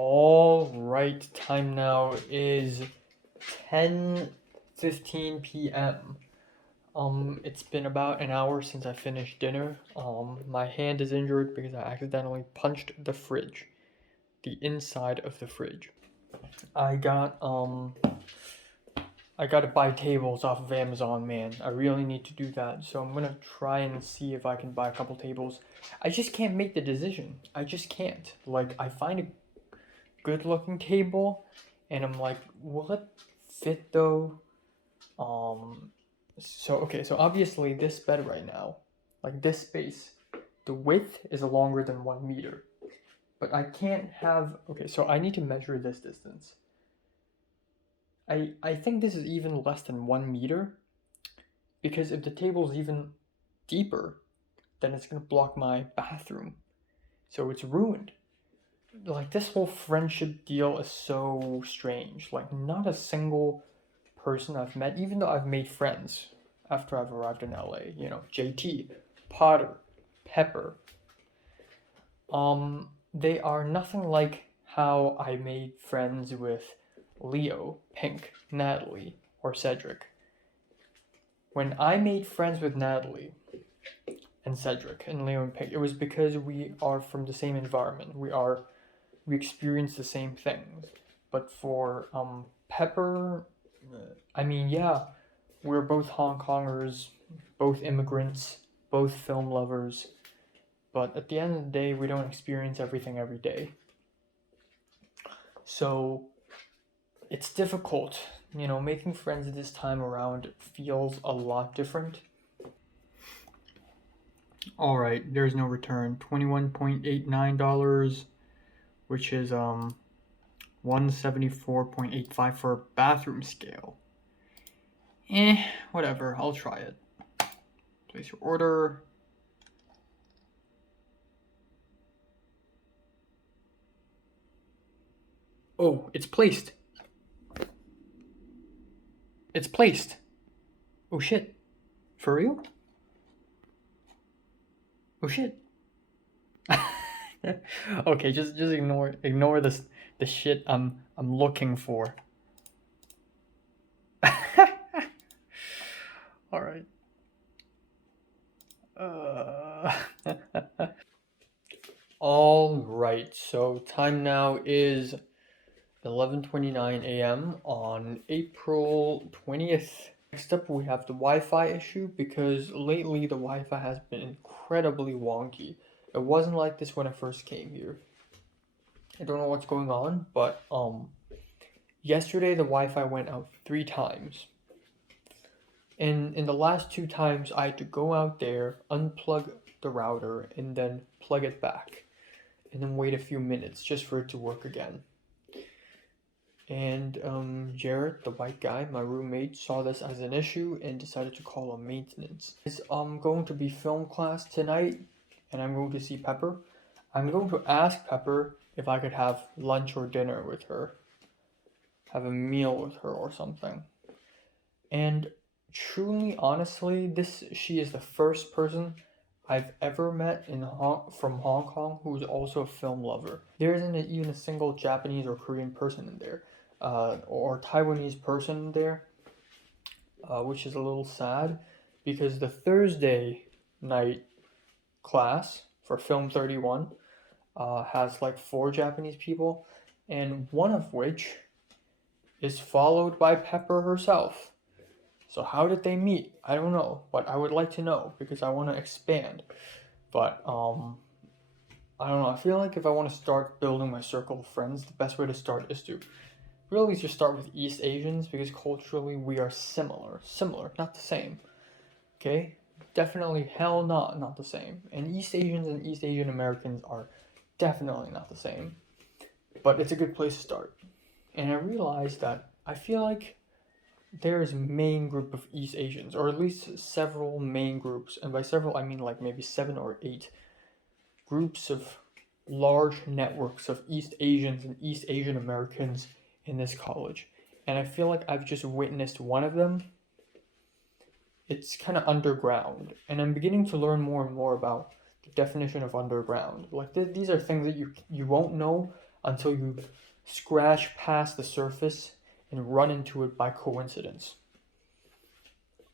All right, time now is 10:15 p.m. It's been about an hour since I finished dinner. My hand is injured because I accidentally punched the fridge, the inside of the fridge. I got I gotta buy tables off of Amazon, man. I really need to do that. So I'm gonna try and see if I can buy a couple tables. I just can't make the decision. I just can't. Like, I find a good looking table and I'm like, will it fit though? So obviously this bed right now, like this space, the width is longer than 1 meter. But I can't have, okay, so I need to measure this distance. I think this is even less than 1 meter, because if the table is even deeper, then it's gonna block my bathroom. So it's ruined. Like, this whole friendship deal is so strange. Like, not a single person I've met, even though I've made friends after I've arrived in LA, JT, Potter, Pepper. They are nothing like how I made friends with Leo, Pink, Natalie, or Cedric. When I made friends with Natalie and Cedric and Leo and Pink, it was because we are from the same environment. We experience the same things. But for Pepper, I mean, yeah, we're both Hong Kongers, both immigrants, both film lovers, but at the end of the day, we don't experience everything every day. So it's difficult, making friends this time around feels a lot different. All right, there's no return. $21.89, which is 174.85 for a bathroom scale. Whatever, I'll try it. Place your order. Oh, it's placed. It's placed. Oh shit. For real? Oh shit. Okay, just ignore this the shit I'm looking for. All right. All right. So time now is 11:29 a.m. on April 20th. Next up, we have the Wi-Fi issue, because lately the Wi-Fi has been incredibly wonky. It wasn't like this when I first came here. I don't know what's going on, but yesterday the Wi-Fi went out 3 times. And in the last 2 times, I had to go out there, unplug the router, and then plug it back, and then wait a few minutes just for it to work again. And Jared, the white guy, my roommate, saw this as an issue and decided to call on maintenance. It's going to be film class tonight, and I'm going to see Pepper. I'm going to ask Pepper if I could have lunch or dinner with her, have a meal with her or something. And truly, honestly, she is the first person I've ever met from Hong Kong who's also a film lover. There isn't even a single Japanese or Korean person in there, or Taiwanese person in there, which is a little sad, because the Thursday night class for Film 31 has like 4 Japanese people, and one of which is followed by Pepper herself. So how did they meet? I don't know, but I would like to know because I want to expand. But I don't know. I feel like if I want to start building my circle of friends, the best way to start is to really just start with East Asians, because culturally we are similar, not the same. Okay? Definitely hell not the same. And East Asians and East Asian Americans are definitely not the same. But it's a good place to start. And I realized that I feel like there's main group of East Asians, or at least several main groups, and by several I mean like maybe 7 or 8 groups of large networks of East Asians and East Asian Americans in this college. And I feel like I've just witnessed one of them. It's kind of underground, and I'm beginning to learn more and more about the definition of underground. Like these are things that you won't know until you scratch past the surface and run into it by coincidence.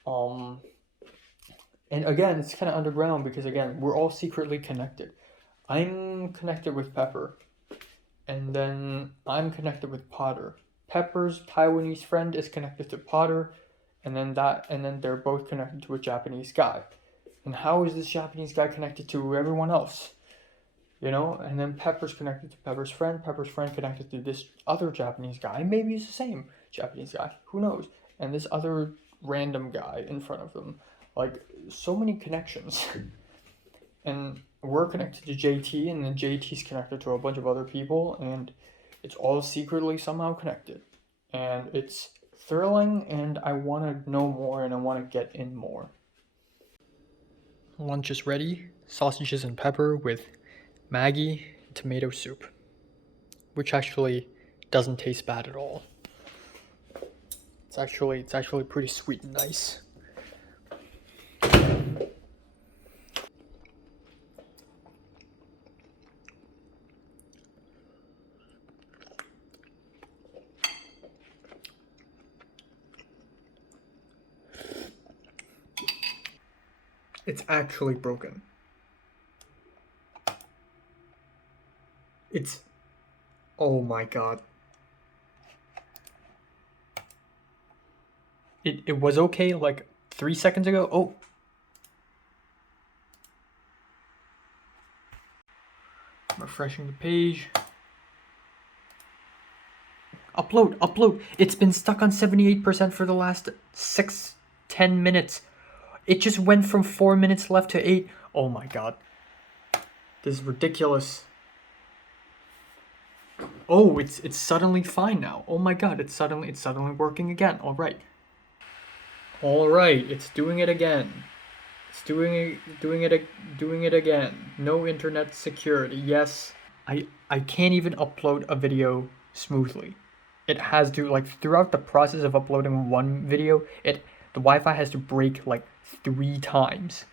And again, it's kind of underground because again, we're all secretly connected. I'm connected with Pepper, and then I'm connected with Potter. Pepper's Taiwanese friend is connected to Potter, and then they're both connected to a Japanese guy. And how is this Japanese guy connected to everyone else? You know, and then Pepper's connected to Pepper's friend connected to this other Japanese guy. Maybe it's the same Japanese guy, who knows? And this other random guy in front of them. Like, so many connections. And we're connected to JT, and then JT's connected to a bunch of other people, and it's all secretly somehow connected. And it's thrilling, and I want to know more, and I want to get in more. Lunch is ready. Sausages and pepper with Maggi tomato soup, which actually doesn't taste bad at all. It's actually pretty sweet and nice. It's actually broken. Oh my god. It was okay like 3 seconds ago. Oh. Refreshing the page. Upload. It's been stuck on 78% for the last 10 minutes. It just went from 4 minutes left to 8. Oh my god. This is ridiculous. Oh, it's suddenly fine now. Oh my god, it's suddenly working again. All right, it's doing it again. It's doing it again. No internet security. Yes. I can't even upload a video smoothly. It has to, like, throughout the process of uploading one video, the Wi-Fi has to break like 3 times.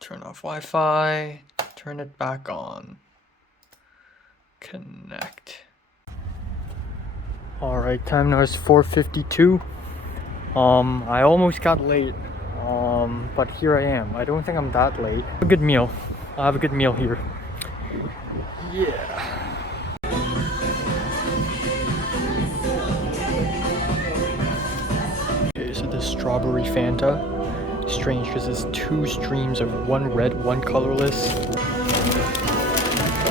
Turn off Wi-Fi, turn it back on. Connect. Alright, time now is 4:52. I almost got late. But here I am. I don't think I'm that late. A good meal. I'll have a good meal here. Yeah. Okay, so this strawberry Fanta. Strange because there's 2 streams of one red, one colorless.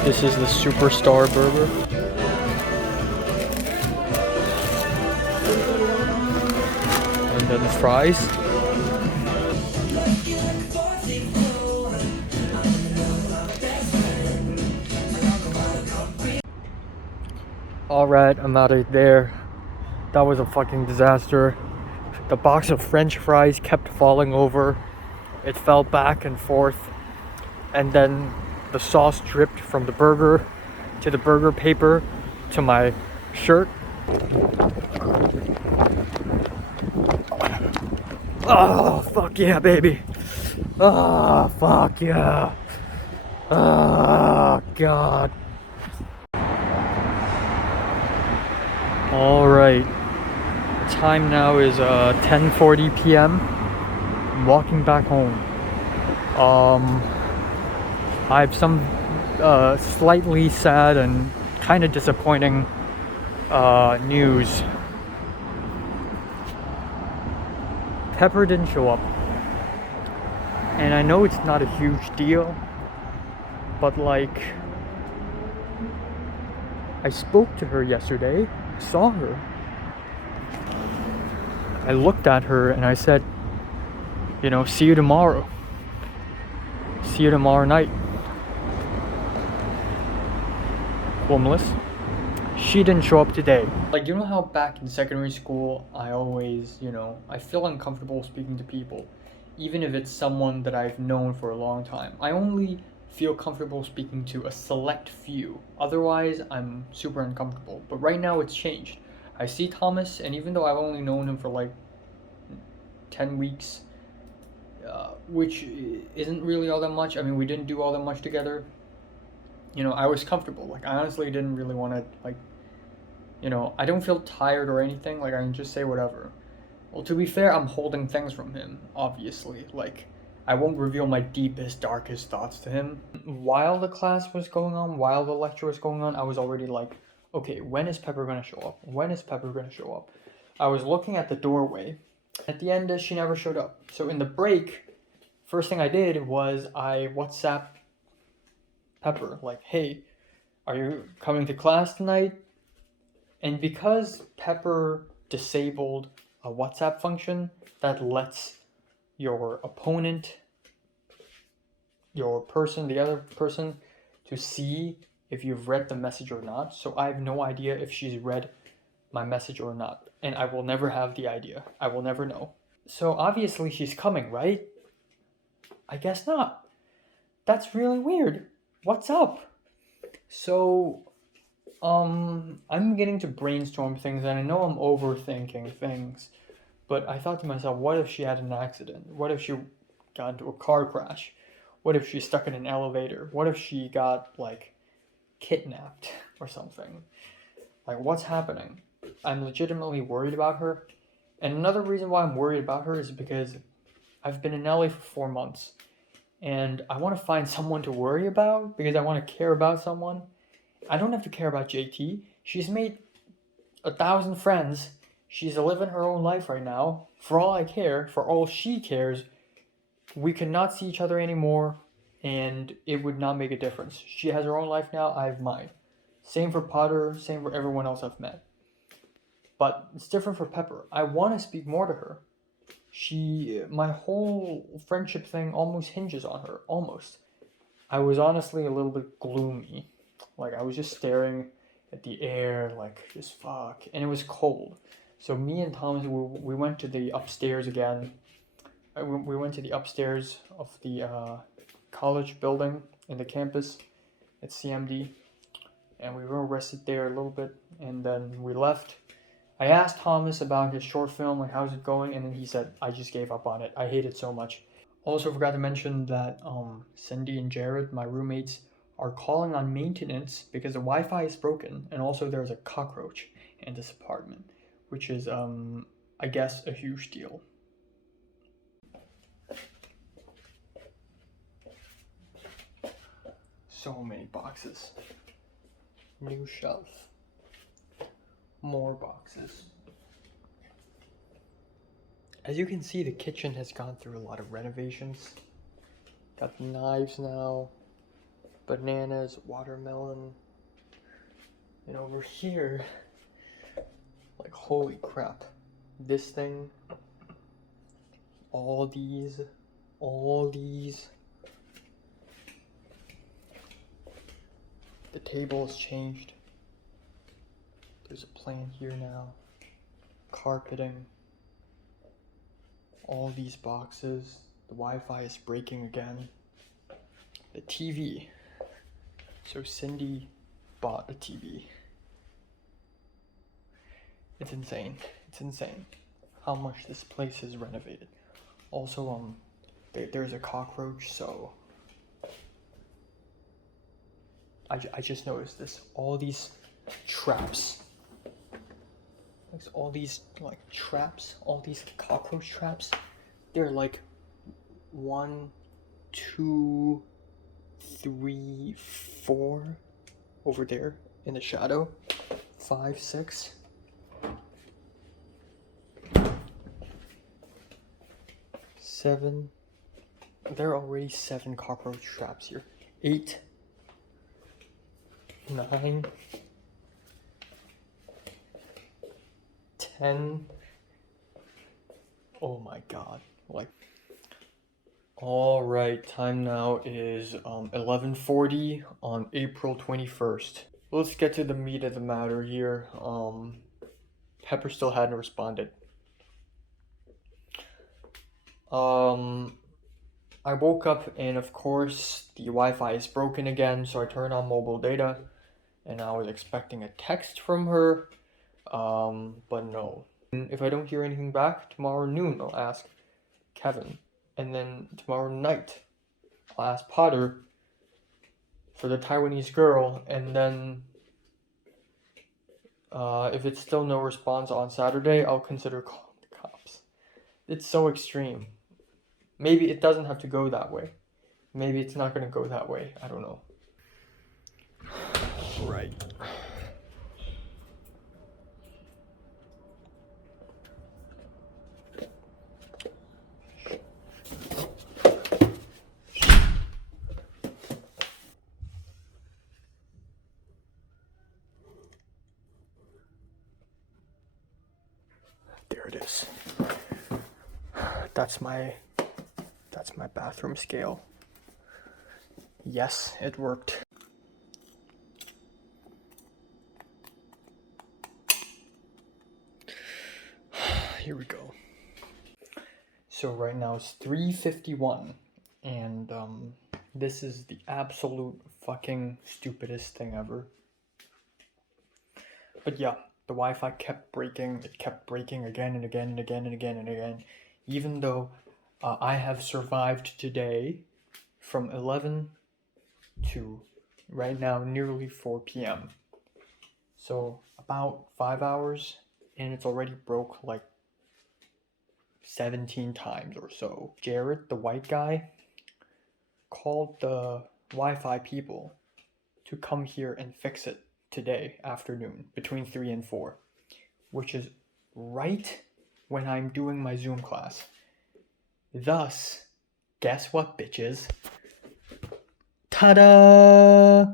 This is the Superstar burger. And then the fries. Alright, I'm out of there. That was a fucking disaster. The box of French fries kept falling over. It fell back and forth. And then the sauce dripped from the burger to the burger paper to my shirt. Oh, fuck yeah, baby. Oh, fuck yeah. Oh, God. Alright. Time now is 10:40 p.m. I'm walking back home. I have some slightly sad and kind of disappointing news. Pepper didn't show up. And I know it's not a huge deal, but like, I spoke to her yesterday, saw her. I looked at her and I said, you know, see you tomorrow. See you tomorrow night. Homeless. She didn't show up today. Like, you know how back in secondary school, I always, you know, I feel uncomfortable speaking to people, even if it's someone that I've known for a long time. I only feel comfortable speaking to a select few. Otherwise, I'm super uncomfortable. But right now, it's changed. I see Thomas, and even though I've only known him for like 10 weeks, which isn't really all that much. I mean, we didn't do all that much together. You know, I was comfortable. Like, I honestly didn't really want to, like, you know, I don't feel tired or anything. Like, I can just say whatever. Well, to be fair, I'm holding things from him, obviously. Like, I won't reveal my deepest, darkest thoughts to him. While the class was going on, while the lecture was going on, I was already like, okay, when is Pepper gonna show up? When is Pepper gonna show up? I was looking at the doorway. At the end, she never showed up. So in the break, first thing I did was I WhatsApped Pepper, like, hey, are you coming to class tonight? And because Pepper disabled a WhatsApp function that lets your opponent, your person, the other person, to see if you've read the message or not. So I have no idea if she's read my message or not. And I will never have the idea. I will never know. So obviously she's coming, right? I guess not. That's really weird. What's up? So, I'm beginning to brainstorm things, and I know I'm overthinking things, but I thought to myself, what if she had an accident? What if she got into a car crash? What if she's stuck in an elevator? What if she got, like, kidnapped or something? Like, what's happening? I'm legitimately worried about her. And another reason why I'm worried about her is because I've been in LA for 4 months. And I want to find someone to worry about because I want to care about someone. I don't have to care about JT. She's made 1,000 friends. She's living her own life right now. For all I care, for all she cares, we could not see each other anymore, and it would not make a difference. She has her own life now, I have mine. Same for Potter, same for everyone else I've met. But it's different for Pepper. I want to speak more to her. My whole friendship thing almost hinges on her, almost. I was honestly a little bit gloomy. Like, I was just staring at the air, like, just fuck. And it was cold. So me and Thomas, we went to the upstairs again. We went to the upstairs of the college building in the campus at CMD. And we were rested there a little bit. And then we left. I asked Thomas about his short film, like, how's it going? And then he said, I just gave up on it. I hate it so much. Also forgot to mention that Cindy and Jared, my roommates, are calling on maintenance because the Wi-Fi is broken, and also there's a cockroach in this apartment, which is, I guess, a huge deal. So many boxes. New shelf. More boxes. As you can see, the kitchen has gone through a lot of renovations. Got knives now, bananas, watermelon, and over here, like, holy crap, this thing, all these, the table has changed. There's a plant here now, carpeting, all these boxes, the Wi-Fi is breaking again, the TV, so Cindy bought a TV. It's insane how much this place is renovated. Also, there's a cockroach, so I just noticed this, all these traps. Like, all these, like, traps, all these cockroach traps, they're like 1, 2, 3, 4 over there in the shadow, 5, 6. Seven. There are already 7 cockroach traps here. 8, 9, 10. Oh my god. Like, all right, time now is 11:40 on April 21st. Let's get to the meat of the matter here. Pepper still hadn't responded. I woke up and of course the Wi-Fi is broken again, so I turned on mobile data and I was expecting a text from her, but no. If I don't hear anything back, tomorrow noon I'll ask Kevin, and then tomorrow night I'll ask Potter for the Taiwanese girl, and then if it's still no response on Saturday, I'll consider calling the cops. It's so extreme. Maybe it doesn't have to go that way. Maybe it's not gonna go that way. I don't know. Right. There it is. That's my bathroom scale. Yes, it worked. Here we go. So right now it's 3:51 and this is the absolute fucking stupidest thing ever. But yeah, the Wi-Fi kept breaking. It kept breaking again and again and again and again and again. Even though I have survived today from 11 to right now nearly 4 p.m. So about 5 hours, and it's already broke like 17 times or so. Jared, the white guy, called the Wi-Fi people to come here and fix it today afternoon between 3 and 4, which is right when I'm doing my Zoom class. Thus, guess what, bitches? Ta-da!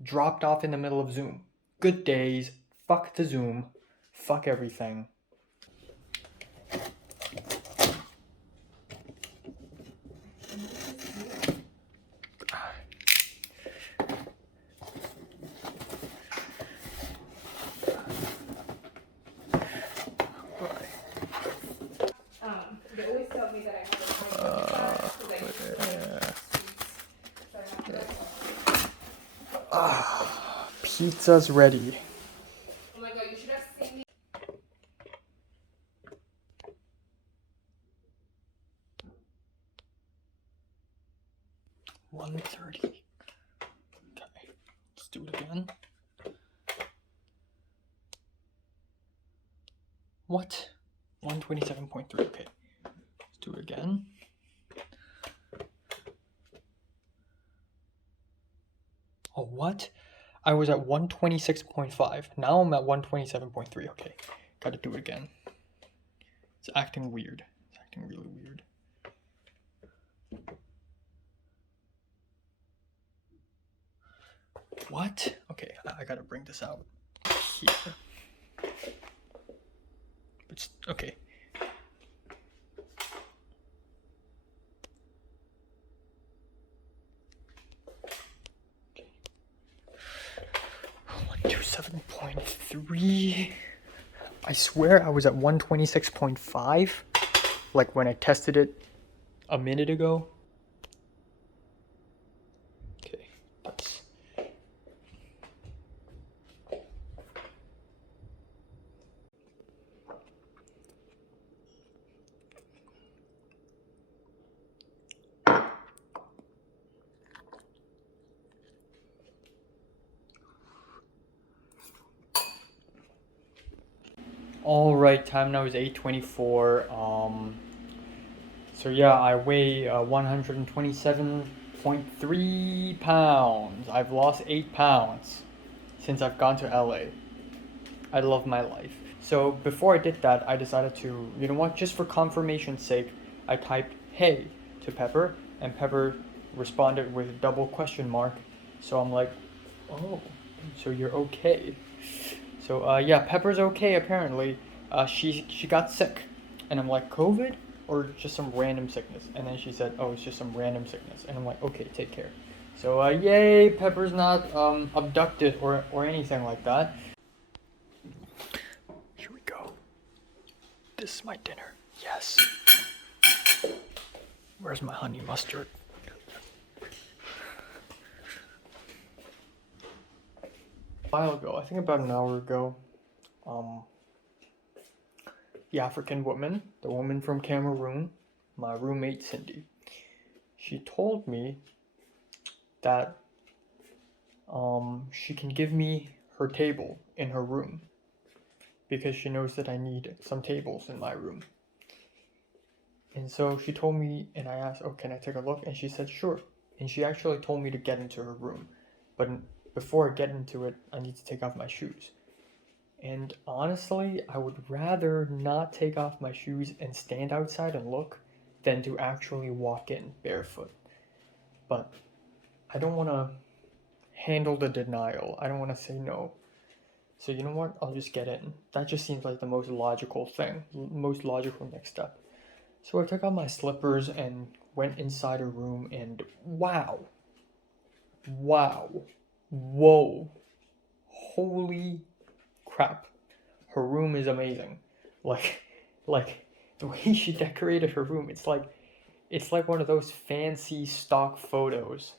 Dropped off in the middle of Zoom. Good days. Fuck the Zoom. Fuck everything. They always tell me that I have Pizza's ready. Oh my god, you should have seen me. $1.30. Okay, let's do it again. What? 127.3. Okay, let's do it again. Oh, what? I was at 126.5. Now I'm at 127.3. Okay, gotta do it again. It's acting weird. It's acting really weird. What? Okay, I gotta bring this out here. It's okay. Do 7.3. I swear I was at 126.5, like when I tested it a minute ago. Okay, that's. All right, time now is 8:24. So yeah, I weigh 127.3 pounds. I've lost 8 pounds since I've gone to LA. I love my life. So before I did that, I decided to, you know what, just for confirmation's sake, I typed "hey" to Pepper, and Pepper responded with a double question mark. So I'm like, oh, so you're okay. So yeah, Pepper's okay apparently. She got sick, and I'm like, COVID or just some random sickness? And then she said, oh, it's just some random sickness. And I'm like, okay, take care. So yay, Pepper's not abducted or anything like that. Here we go. This is my dinner. Yes. Where's my honey mustard? A while ago, I think about an hour ago, the African woman, the woman from Cameroon, my roommate Cindy, she told me that she can give me her table in her room because she knows that I need some tables in my room. And so she told me, and I asked, oh, can I take a look? And she said, sure. And she actually told me to get into her room. But before I get into it, I need to take off my shoes. And honestly, I would rather not take off my shoes and stand outside and look than to actually walk in barefoot. But I don't want to handle the denial. I don't want to say no. So you know what? I'll just get in. That just seems like the most logical thing, most logical next step. So I took out my slippers and went inside her room, and wow, whoa, holy crap, her room is amazing. Like the way she decorated her room, it's like one of those fancy stock photos.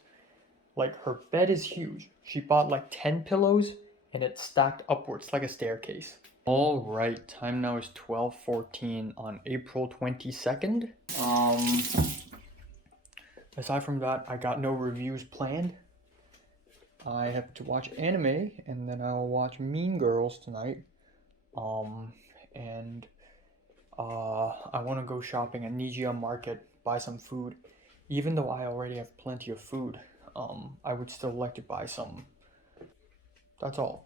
Like, her bed is huge. She bought like 10 pillows and it's stacked upwards like a staircase. All right, time now is 12:14 on April 22nd. Aside from that, I got no reviews planned. I have to watch anime, and then I'll watch Mean Girls tonight. And I want to go shopping at Nijiya Market, buy some food. Even though I already have plenty of food, I would still like to buy some. That's all.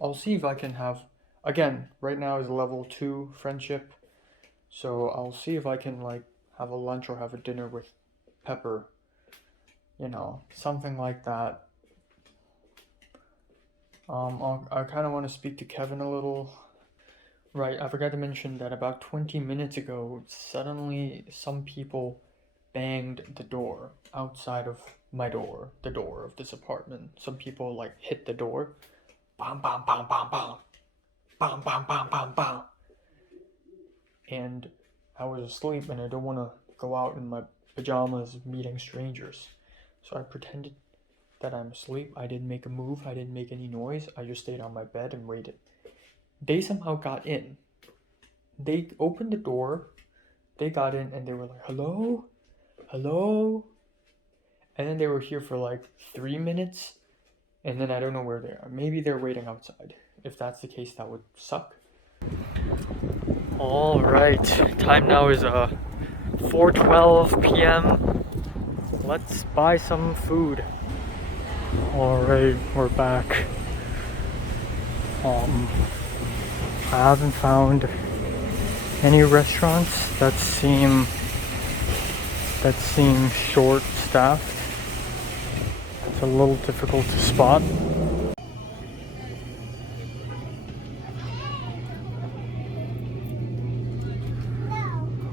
I'll see if I can have, again, right now is level 2 friendship, so I'll see if I can like have a lunch or have a dinner with Pepper, you know, something like that. I kind of want to speak to Kevin a little. Right, I forgot to mention that about 20 minutes ago, suddenly some people banged the door outside of my door, the door of this apartment. Some people like hit the door. Bam, bam, bam, bam, bam. Bam, bam, bam, bam, bam. And I was asleep and I don't want to go out in my pajamas meeting strangers. So I pretended that I'm asleep. I didn't make a move. I didn't make any noise. I just stayed on my bed and waited. They somehow got in. They opened the door. They got in and they were like, hello? Hello? And then they were here for like 3 minutes. And then I don't know where they are. Maybe they're waiting outside. If that's the case, that would suck. All right, time now is 4:12 p.m. Let's buy some food. All right, we're back. I haven't found any restaurants that seem short-staffed. It's a little difficult to spot.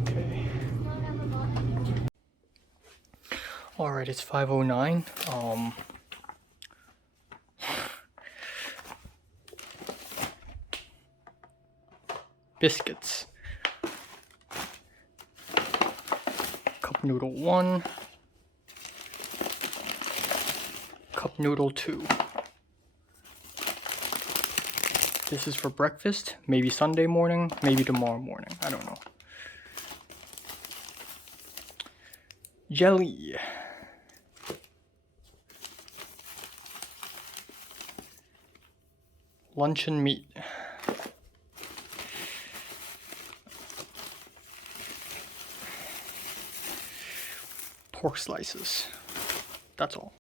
Okay. All right, it's 5:09. Biscuits. Cup noodle 1. Cup noodle 2. This is for breakfast, maybe Sunday morning, maybe tomorrow morning, I don't know. Jelly. Luncheon meat. Pork slices. That's all.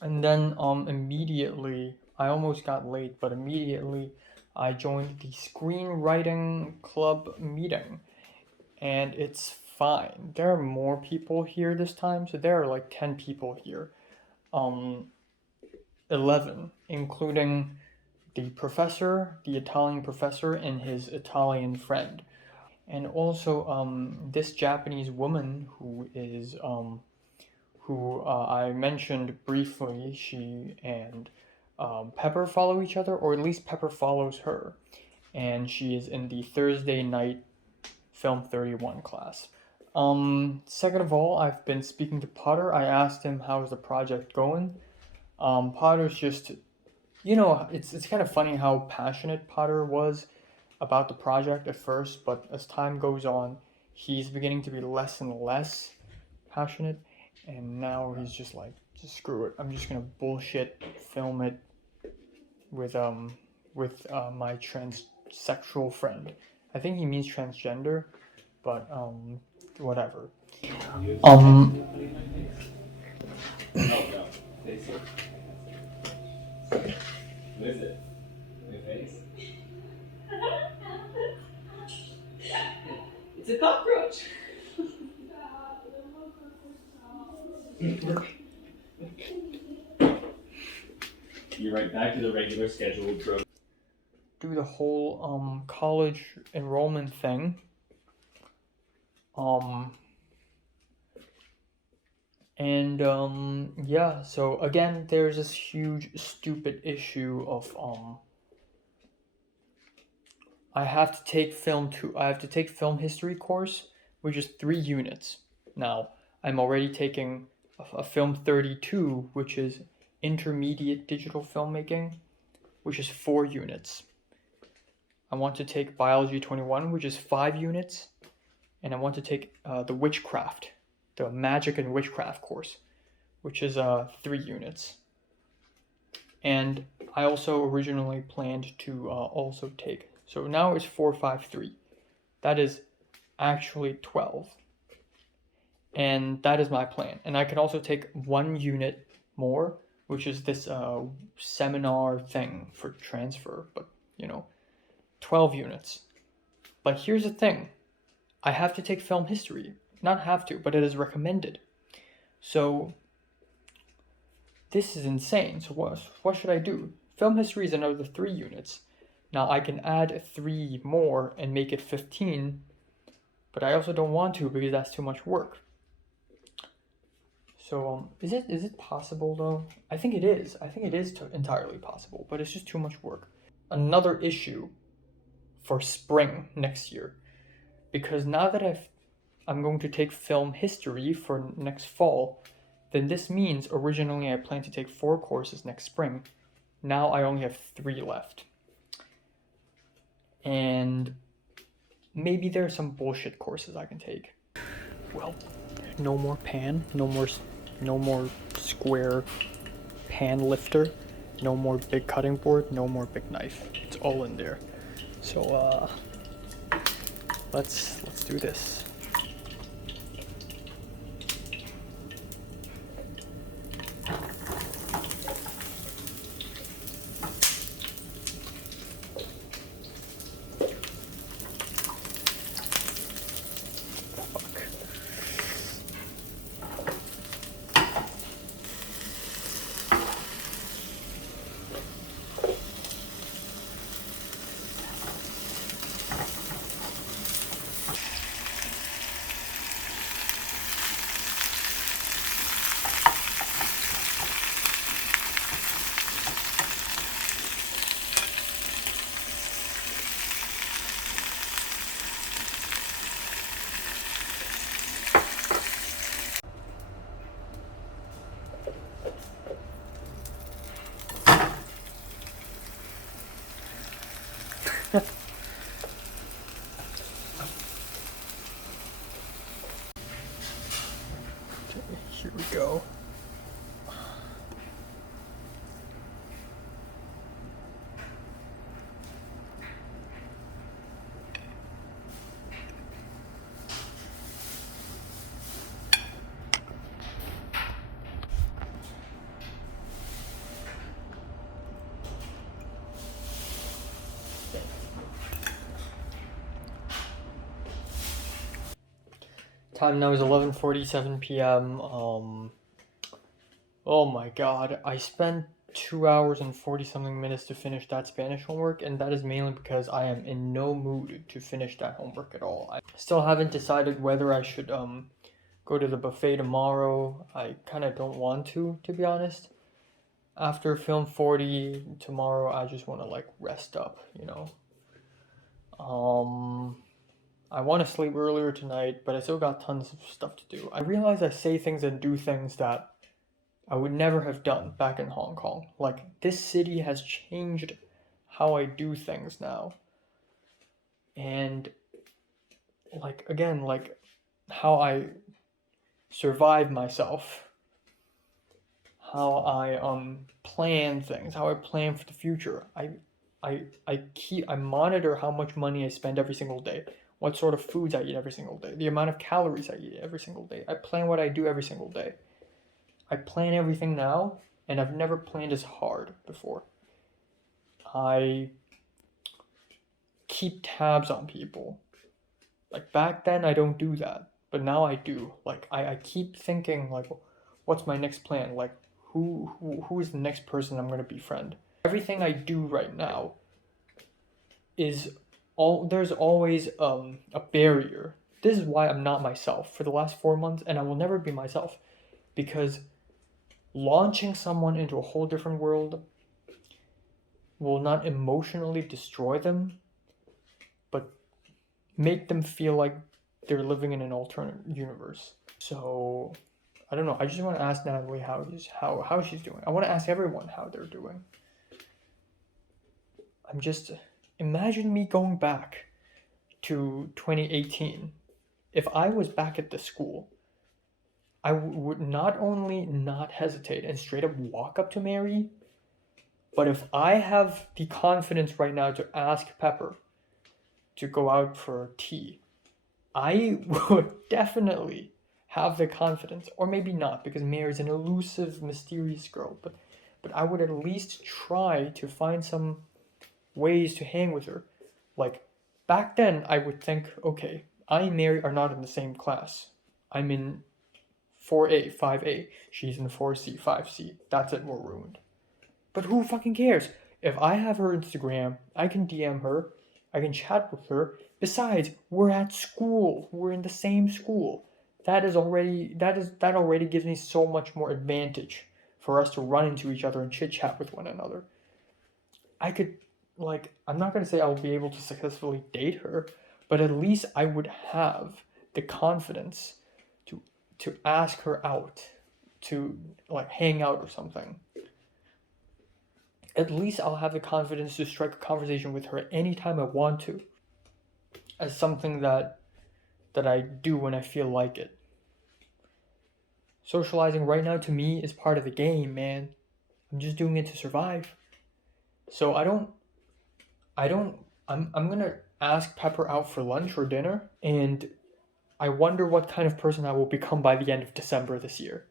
And then immediately, I almost got late, but immediately I joined the screenwriting club meeting, and it's fine. There are more people here this time, so there are like 10 people here. 11, including the professor, the Italian professor, and his Italian friend. And also this Japanese woman who is who I mentioned briefly. She and Pepper follow each other, or at least Pepper follows her, and she is in the Thursday night Film 31 class. Second of all, I've been speaking to Potter. I asked him how's the project going. Potter's just, it's kind of funny how passionate Potter was about the project at first, but as time goes on, he's beginning to be less and less passionate, and now he's just like, just screw it. I'm just gonna bullshit film it with my transsexual friend. I think he means transgender, but whatever. Um. No, face it. What is it? My face? It's a cockroach. You're right back to the regular scheduled program. Do the whole college enrollment thing. Yeah, so again, there's this huge stupid issue of I have to take film history course, which is 3 units. Now, I'm already taking a film 32, which is intermediate digital filmmaking, which is 4 units. I want to take biology 21, which is 5 units, and I want to take the witchcraft, the magic and witchcraft course, which is 3 units. And I also originally planned to also take, so now it's 4, 5, 3. That is actually 12. And that is my plan. And I can also take 1 unit more, which is this seminar thing for transfer, but 12 units. But here's the thing. I have to take film history. Not have to, but it is recommended. So this is insane. So what should I do? Film history is another 3 units. Now I can add 3 more and make it 15, but I also don't want to because that's too much work. So is it possible though? I think it is. I think it is entirely possible, but it's just too much work. Another issue for spring next year, because now that I'm going to take film history for next fall, then this means originally I planned to take 4 courses next spring. Now I only have 3 left. And maybe there are some bullshit courses I can take. Well, no more pan, no more square pan lifter, no more big cutting board, no more big knife. It's all in there. So let's do this. Here we go. Time now is 11:47 p.m. Oh my god, I spent 2 hours and 40 something minutes to finish that Spanish homework, and that is mainly because I am in no mood to finish that homework at all. I still haven't decided whether I should go to the buffet tomorrow. I kind of don't want to be honest. After film 40 tomorrow, I just want to like rest up, I want to sleep earlier tonight, but I still got tons of stuff to do. I realize I say things and do things that I would never have done back in Hong Kong. Like, this city has changed how I do things now. And, like, again, like, how I survive myself. How I plan things, how I plan for the future. I monitor how much money I spend every single day, what sort of foods I eat every single day, the amount of calories I eat every single day. I plan what I do every single day. I plan everything now, and I've never planned as hard before. I keep tabs on people. Like, back then I don't do that, but now I do. Like, I keep thinking, like, what's my next plan? Like, who is the next person I'm gonna befriend? Everything I do right now is there's always a barrier. This is why I'm not myself for the last 4 months, and I will never be myself, because launching someone into a whole different world will not emotionally destroy them, but make them feel like they're living in an alternate universe. So I don't know. I just want to ask Natalie how she's doing. I want to ask everyone how they're doing. I'm just imagine me going back to 2018. If I was back at the school, I would not only not hesitate and straight up walk up to Mary, but if I have the confidence right now to ask Pepper to go out for tea, I would definitely have the confidence, or maybe not, because Mary's an elusive, mysterious girl, but I would at least try to find some ways to hang with her. Like, back then, I would think, okay, I and Mary are not in the same class. I'm in 4A, 5A. She's in 4C, 5C. That's it, we're ruined. But who fucking cares? If I have her Instagram, I can DM her, I can chat with her. Besides, we're at school. We're in the same school. That already gives me so much more advantage for us to run into each other and chit chat with one another. I could, like, I'm not gonna say I'll be able to successfully date her, but at least I would have the confidence to ask her out, to like hang out or something. At least I'll have the confidence to strike a conversation with her anytime I want to, as something that I do when I feel like it. Socializing right now to me is part of the game, man. I'm just doing it to survive. So I'm gonna ask Pepper out for lunch or dinner, and I wonder what kind of person I will become by the end of December this year.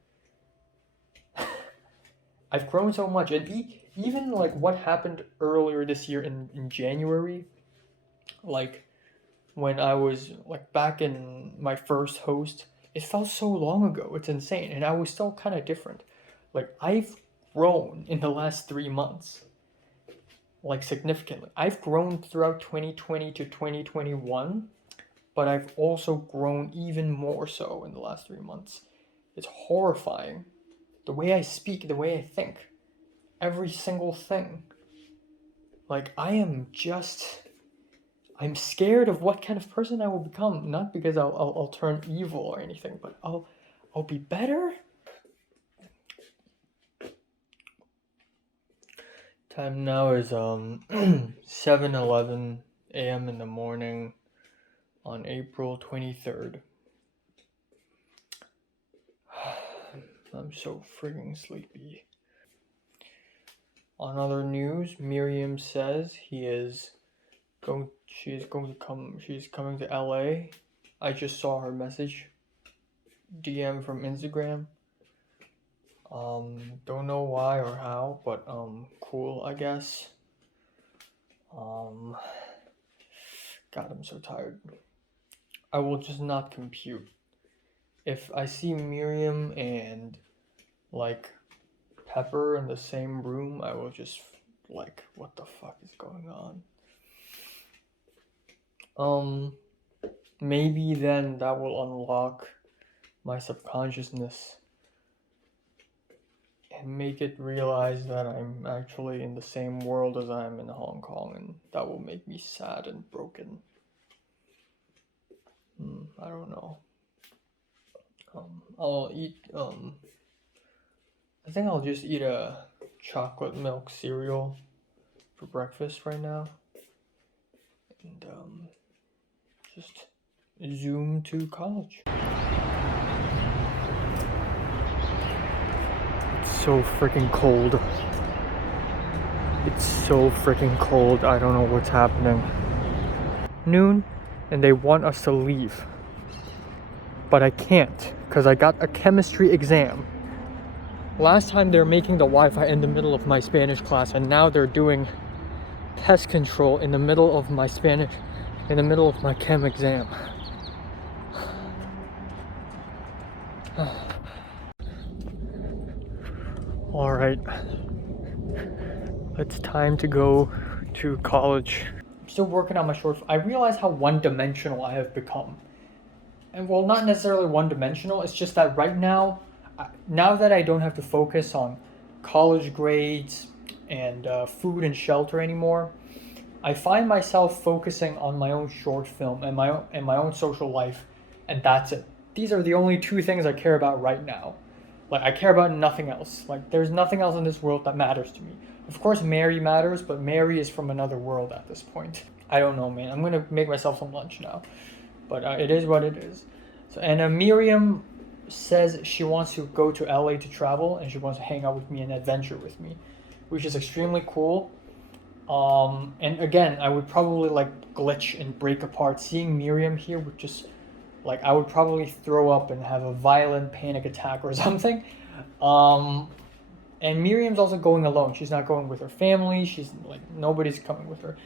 I've grown so much, and even like what happened earlier this year in January, like when I was like back in my first host, it felt so long ago. It's insane, and I was still kind of different. Like, I've grown in the last 3 months, like significantly. I've grown throughout 2020 to 2021, but I've also grown even more so in the last 3 months. It's horrifying. The way I speak, the way I think, every single thing. Like, I'm scared of what kind of person I will become. Not because I'll turn evil or anything, but I'll be better. Time now is 7:11 a.m. in the morning on April 23rd. I'm so frigging sleepy. On other news, Miriam says she's coming to LA. I just saw her message. DM from Instagram. Don't know why or how, but cool, I guess. God, I'm so tired. I will just not compute. If I see Miriam and like Pepper in the same room, I will just like, what the fuck is going on? Maybe then that will unlock my subconsciousness and make it realize that I'm actually in the same world as I am in Hong Kong, and that will make me sad and broken. I don't know. I'll eat, I think I'll just eat a chocolate milk cereal for breakfast right now. And, just zoom to college. It's so freaking cold. It's so freaking cold. I don't know what's happening. Noon, and they want us to leave. But I can't, because I got a chemistry exam. Last time they were making the Wi-Fi in the middle of my Spanish class, and now they're doing pest control in the middle of my chem exam. All right, it's time to go to college. I'm still working on my short. I realize how one-dimensional I have become. And well, not necessarily one-dimensional. It's just that right now, now that I don't have to focus on college grades and food and shelter anymore, I find myself focusing on my own short film and my own social life, and that's it. These are the only two things I care about right now. Like, I care about nothing else. Like, there's nothing else in this world that matters to me. Of course, Mary matters, but Mary is from another world at this point. I don't know, man. I'm gonna make myself some lunch now. But it is what it is. So, and Miriam says she wants to go to LA to travel, and she wants to hang out with me and adventure with me, which is extremely cool. And again, I would probably like glitch and break apart. Seeing Miriam here would just, like, I would probably throw up and have a violent panic attack or something. And Miriam's also going alone. She's not going with her family. She's like, nobody's coming with her.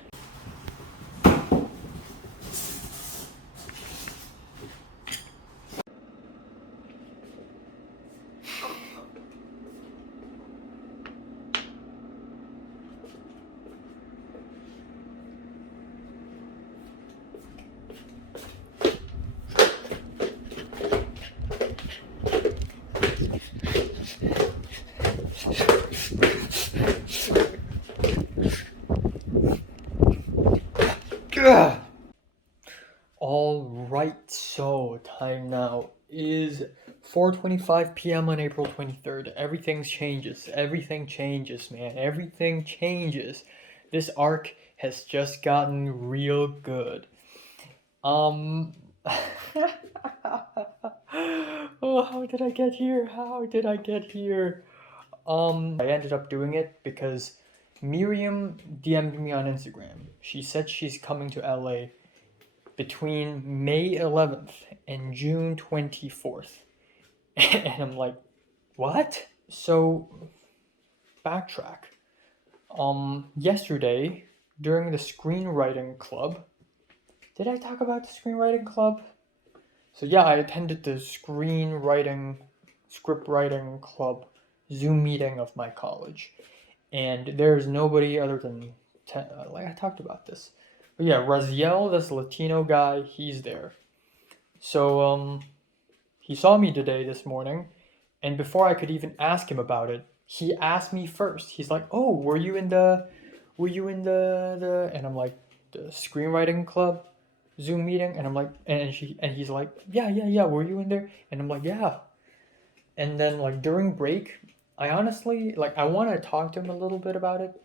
All right, so time now is 4:25 p.m. on April 23rd. Everything changes, man. Everything changes. This arc has just gotten real good. Oh, how did I get here? I ended up doing it because Miriam DM'd me on Instagram. She said she's coming to LA between May 11th and June 24th. And I'm like, what? So, backtrack. Yesterday, during the screenwriting club, did I talk about the screenwriting club? So yeah, I attended the script writing club Zoom meeting of my college. And there's nobody other than, like I talked about this. But yeah, Raziel, this Latino guy, he's there. So, he saw me today, this morning, and before I could even ask him about it, he asked me first. He's like, oh, were you in the, and I'm like, the screenwriting club Zoom meeting? And I'm like, and he's like, yeah, were you in there? And I'm like, yeah. And then, like, during break, I honestly, like, I want to talk to him a little bit about it,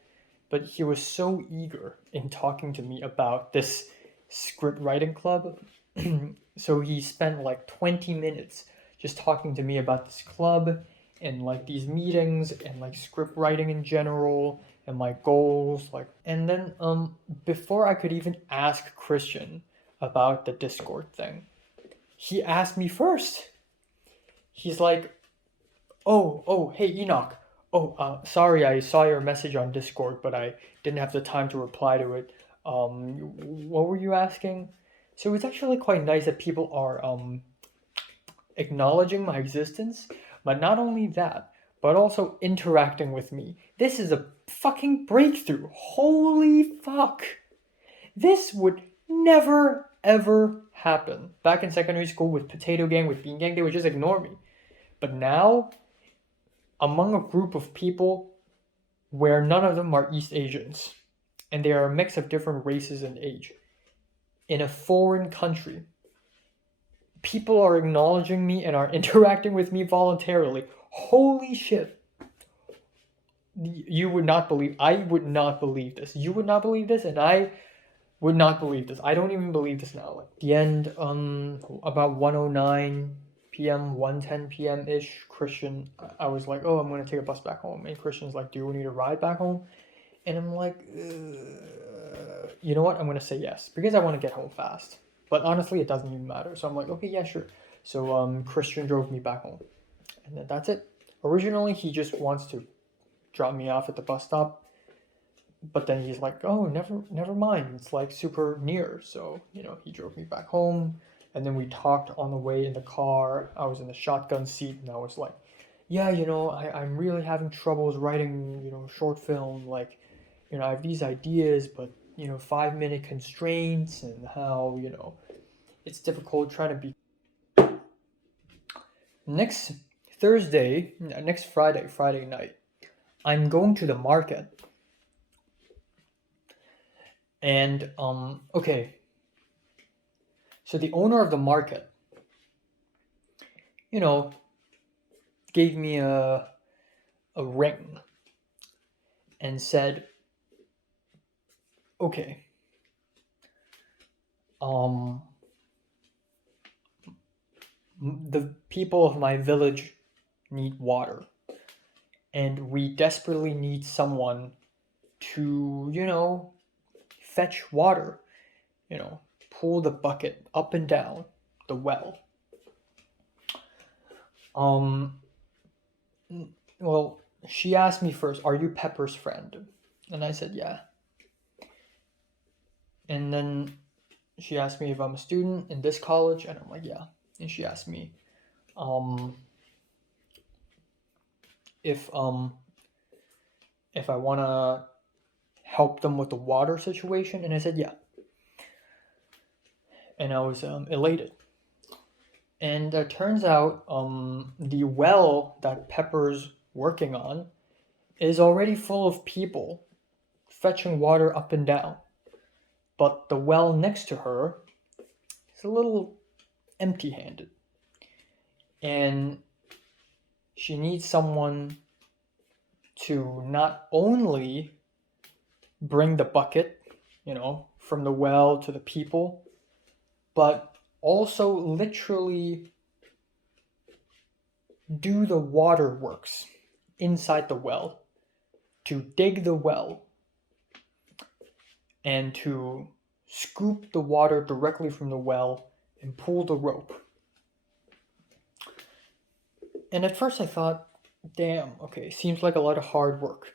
but he was so eager in talking to me about this script writing club. So he spent like 20 minutes just talking to me about this club and like these meetings and like script writing in general and my goals. And then before I could even ask Christian about the Discord thing, he asked me first. He's like, oh, hey Enoch. Sorry, I saw your message on Discord, but I didn't have the time to reply to it. What were you asking? So it's actually quite nice that people are acknowledging my existence, but not only that, but also interacting with me. This is a fucking breakthrough. Holy fuck. This would never, ever happen. Back in secondary school with Potato Gang, with Bean Gang, they would just ignore me. But now, among a group of people where none of them are East Asians, and they are a mix of different races and age, in a foreign country, people are acknowledging me and are interacting with me voluntarily. Holy shit. You would not believe, I would not believe this. You would not believe this, and I would not believe this. I don't even believe this now. Like the end, about 1:09 p.m., 1:10 p.m. ish, Christian, I was like, oh, I'm gonna take a bus back home. And Christian's like, do you need a ride back home? And I'm like, you know what? I'm gonna say yes because I want to get home fast. But honestly, it doesn't even matter. So I'm like, okay, yeah, sure. So Christian drove me back home, and then that's it. Originally, he just wants to drop me off at the bus stop, but then he's like, oh, never mind. It's like super near. So he drove me back home, and then we talked on the way in the car. I was in the shotgun seat, and I was like, yeah, I'm really having troubles writing short film. Like I have these ideas, but 5-minute constraints, and how it's difficult trying to be. Next Friday night, I'm going to the market. And okay, so the owner of the market gave me a ring and said, okay, the people of my village need water, and we desperately need someone to fetch water, pull the bucket up and down the well. Well, she asked me first, are you Pepper's friend? And I said, yeah. And then she asked me if I'm a student in this college, and I'm like, yeah. And she asked me if I want to help them with the water situation, and I said, yeah. And I was elated. And it turns out the well that Pepper's working on is already full of people fetching water up and down. But the well next to her is a little empty-handed. And she needs someone to not only bring the bucket, from the well to the people, but also literally do the waterworks inside the well, to dig the well, and to scoop the water directly from the well and pull the rope. And at first I thought, damn, okay, seems like a lot of hard work.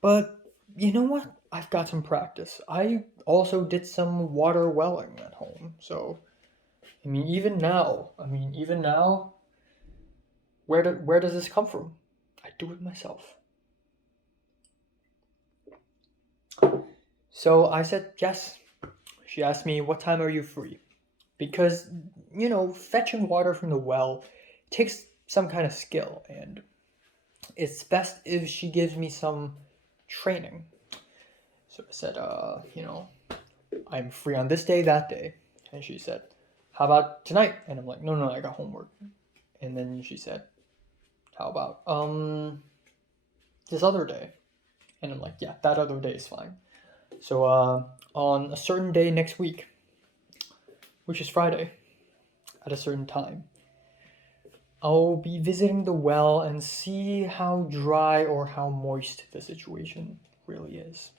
But you know what? I've got some practice. I also did some water welling at home. So, even now, where does this come from? I do it myself. So I said yes. She asked me, what time are you free? Because, fetching water from the well takes some kind of skill, and it's best if she gives me some training. So I said, I'm free on this day, that day. And she said, how about tonight? And I'm like, no, I got homework. And then she said, how about this other day? And I'm like, yeah, that other day is fine. So on a certain day next week, which is Friday, at a certain time, I'll be visiting the well and see how dry or how moist the situation really is.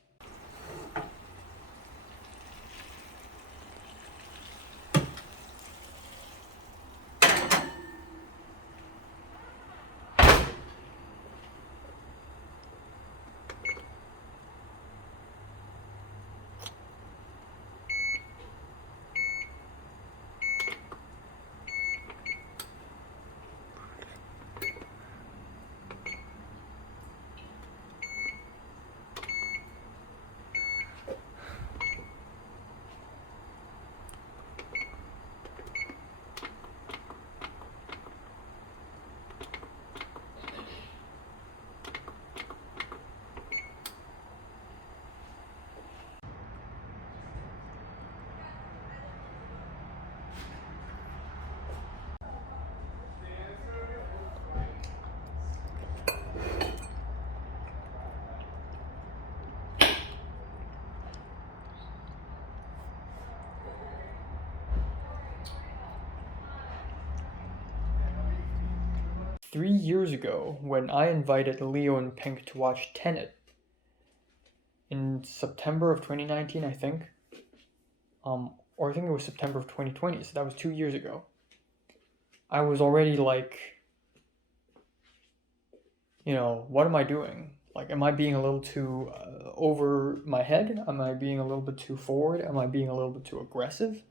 3 years ago when I invited Leo and Pink to watch Tenet in September of 2019, I think. Or I think it was September of 2020, so that was 2 years ago. I was already like, you know, what am I doing? Like, am I being a little too over my head? Am I being a little bit too forward? Am I being a little bit too aggressive?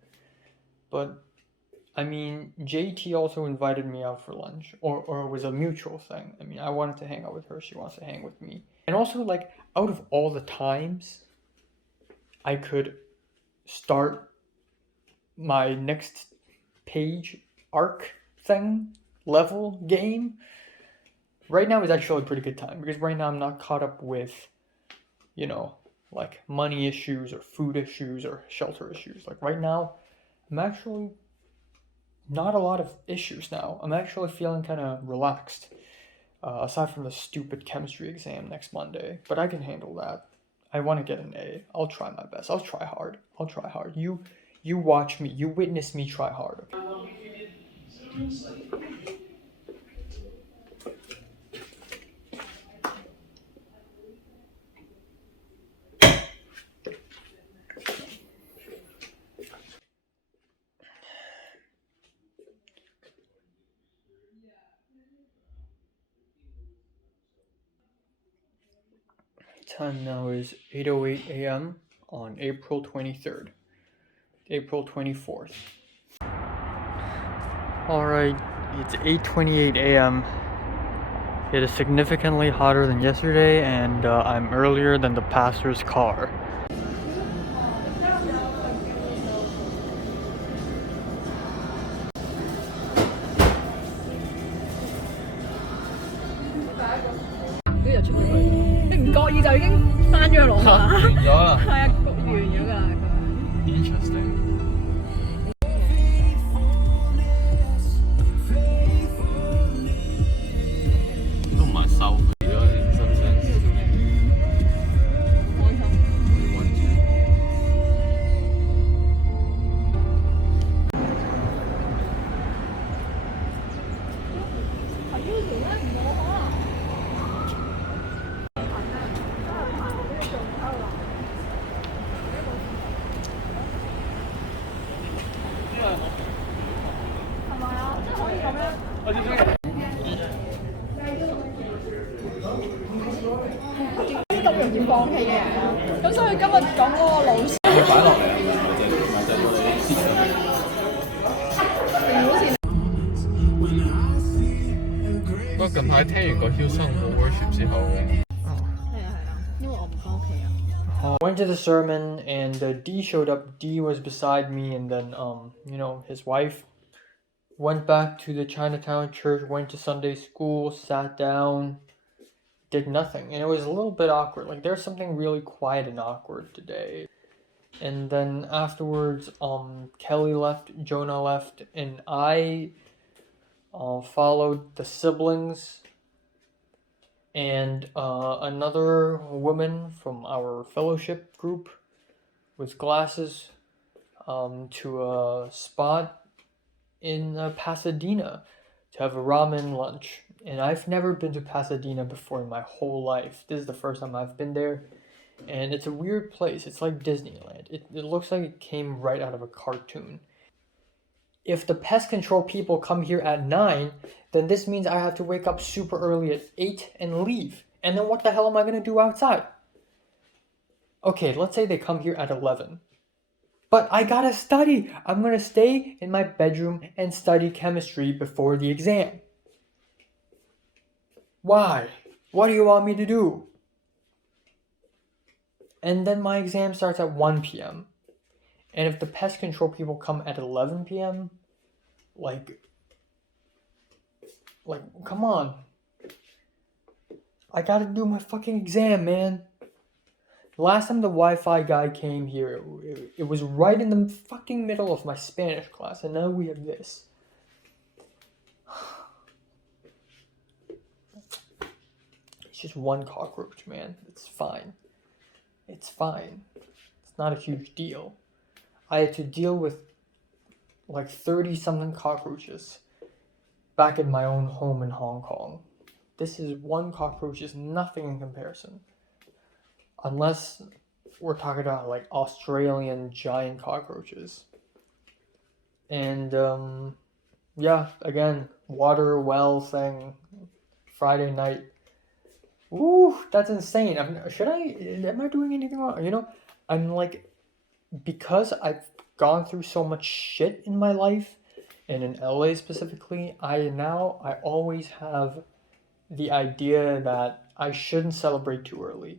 But, I mean, JT also invited me out for lunch, or it was a mutual thing. I mean, I wanted to hang out with her, she wants to hang with me. And also, like, out of all the times I could start my next page arc thing, level, game, right now is actually a pretty good time, because right now I'm not caught up with, you know, like money issues or food issues or shelter issues. Like right now, I'm actually not a lot of issues now. I'm actually feeling kind of relaxed, aside from the stupid chemistry exam next Monday, but I can handle that. I want to get an A. I'll try my best. I'll try hard. You watch me. You witness me try hard. Time now is 8:08 a.m. on April 23rd. April 24th. Alright, it's 8:28 a.m. It is significantly hotter than yesterday, and I'm earlier than the pastor's car. Interesting. 都唔係收佢咯，新上市。開心。去揾錢。咁容易放棄嘅人啊，咁所以今日講嗰個老師，佢擺落嚟啊，唔係就係我哋先上去。好似不過近排聽完個 Hillsong worship 之後咧，係啊，因為我唔翻屋企啊。Went to the sermon, and D showed up. D was beside me, and then you know, his wife went back to the Chinatown church, went to Sunday school, sat down, did nothing, and it was a little bit awkward. Like there's something really quiet and awkward today. And then afterwards, Kelly left, Jonah left, and I followed the siblings and another woman from our fellowship group with glasses to a spot in Pasadena to have a ramen lunch. And I've never been to Pasadena before in my whole life. This is the first time I've been there. And it's a weird place. It's like Disneyland. It looks like it came right out of a cartoon. If the pest control people come here at 9, then this means I have to wake up super early at 8 and leave. And then what the hell am I going to do outside? Okay, let's say they come here at 11. But I gotta study. I'm going to stay in my bedroom and study chemistry before the exam. Why? What do you want me to do? And then my exam starts at 1 p.m. And if the pest control people come at 11 p.m., like, come on. I gotta do my fucking exam, man. Last time the Wi-Fi guy came here, it was right in the fucking middle of my Spanish class, and now we have this. It's just one cockroach, man. It's fine. It's fine. It's not a huge deal. I had to deal with like 30-something cockroaches back in my own home in Hong Kong. This is one cockroach is nothing in comparison. Unless we're talking about like Australian giant cockroaches. And yeah, again, water well thing, Friday night. Ooh, that's insane. Am I doing anything wrong? You know, I'm like, because I've gone through so much shit in my life, and in LA specifically, I always have the idea that I shouldn't celebrate too early.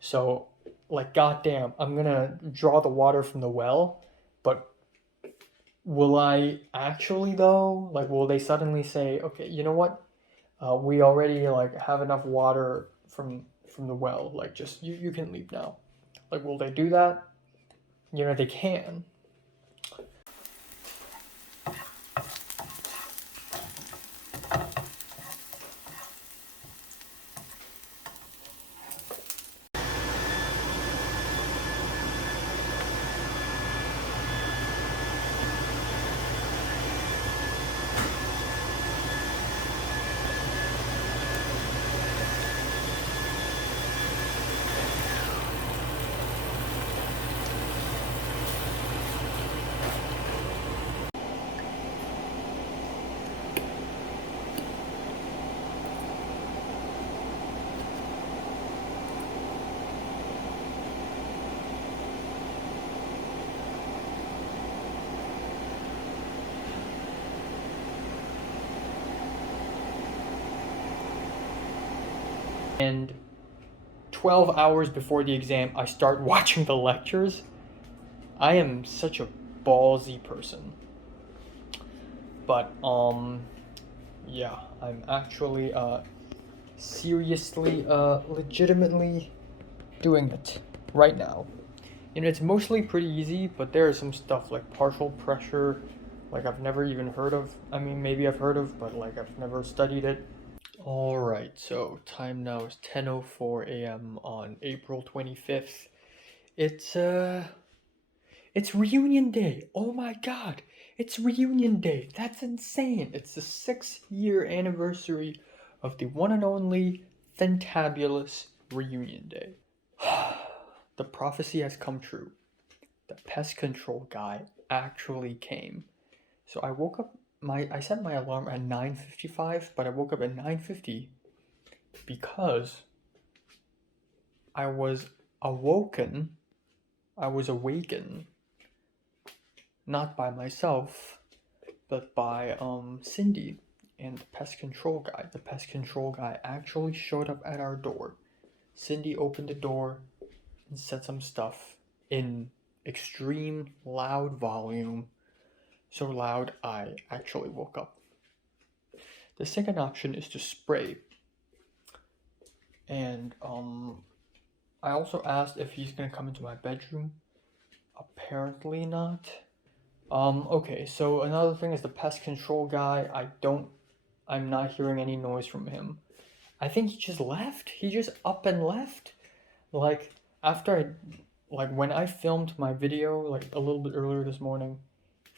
So, like, goddamn, I'm gonna draw the water from the well, but will I actually though? Like, will they suddenly say, okay, you know what? We already like have enough water from the well. Like, just you can leave now. Like, will they do that? You know, they can. And 12 hours before the exam, I start watching the lectures. I am such a ballsy person. But, yeah, I'm actually, seriously, legitimately doing it right now. You know, it's mostly pretty easy, but there is some stuff like partial pressure, like I've never even heard of. I mean, maybe I've heard of, but like I've never studied it. Alright, so time now is 10:04 a.m. on April 25th. It's reunion day. Oh my god, it's reunion day. That's insane. It's the 6th-year anniversary of the one and only fantabulous reunion day. The prophecy has come true. The pest control guy actually came. So I woke up. I set my alarm at 9:55, but I woke up at 9:50 because I was awakened, not by myself, but by Cindy and the pest control guy. The pest control guy actually showed up at our door. Cindy opened the door and said some stuff in extreme loud volume. So loud, I actually woke up. The second option is to spray. And I also asked if he's gonna come into my bedroom. Apparently not. Okay, so another thing is the pest control guy. I'm not hearing any noise from him. I think he just left. He just up and left. Like, when I filmed my video, like a little bit earlier this morning,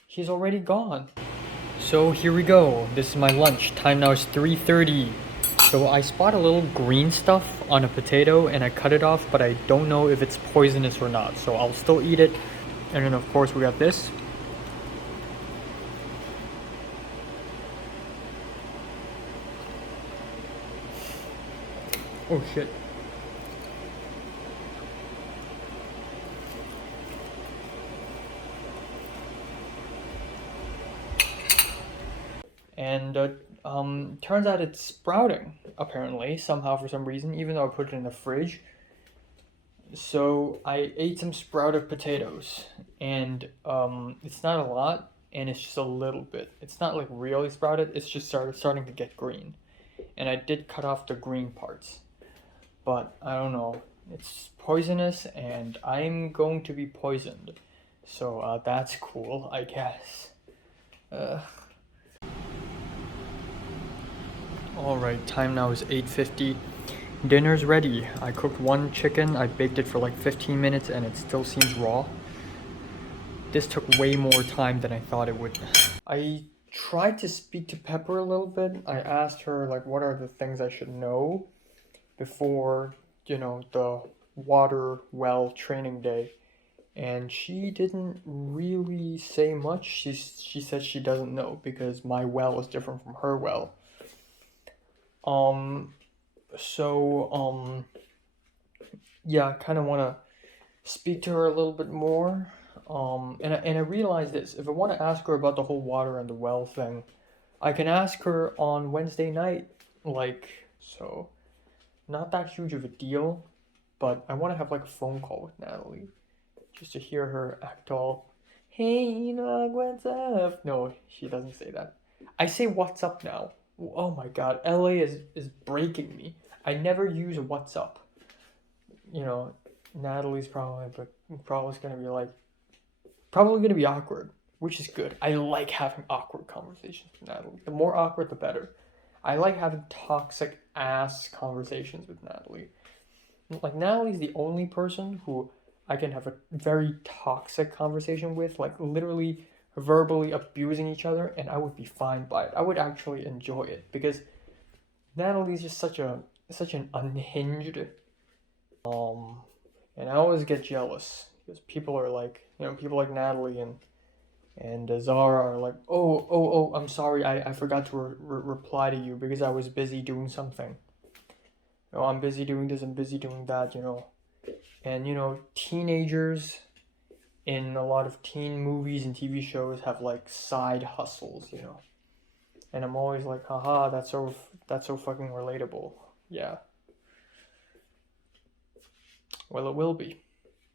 he's already gone. So here we go. This is my lunch. Time now is 3:30. So I spot a little green stuff on a potato and I cut it off, but I don't know if it's poisonous or not. So I'll still eat it. And then of course we got this. Oh shit. And turns out it's sprouting, apparently, somehow for some reason, even though I put it in the fridge. So I ate some sprouted potatoes, and it's not a lot, and it's just a little bit. It's not like really sprouted, it's just starting to get green. And I did cut off the green parts, but I don't know. It's poisonous, and I'm going to be poisoned. So that's cool, I guess. Alright, time now is 8:50. Dinner's ready. I cooked one chicken, I baked it for like 15 minutes and it still seems raw. This took way more time than I thought it would. I tried to speak to Pepper a little bit. I asked her like what are the things I should know before, the water well training day. And she didn't really say much. She said she doesn't know because my well is different from her well. Yeah, I kind of want to speak to her a little bit more. And I realized this. If I want to ask her about the whole water and the well thing, I can ask her on Wednesday night. So not that huge of a deal, but I want to have like a phone call with Natalie just to hear her act all, hey, what's up? No, she doesn't say that. I say what's up now. Oh my god, LA is breaking me. I never use what's up. Natalie's probably gonna be awkward, which is good. I like having awkward conversations with Natalie. The more awkward, the better. I like having toxic ass conversations with Natalie. Like, Natalie's the only person who I can have a very toxic conversation with, like literally verbally abusing each other, and I would be fine by it. I would actually enjoy it because Natalie's just such an unhinged, and I always get jealous because people are like, people like Natalie and Zara are like, oh, I'm sorry, I forgot to reply to you because I was busy doing something. I'm busy doing this, I'm busy doing that, And, teenagers in a lot of teen movies and TV shows have like side hustles, And I'm always like, haha, that's so fucking relatable. Yeah. Well, it will be.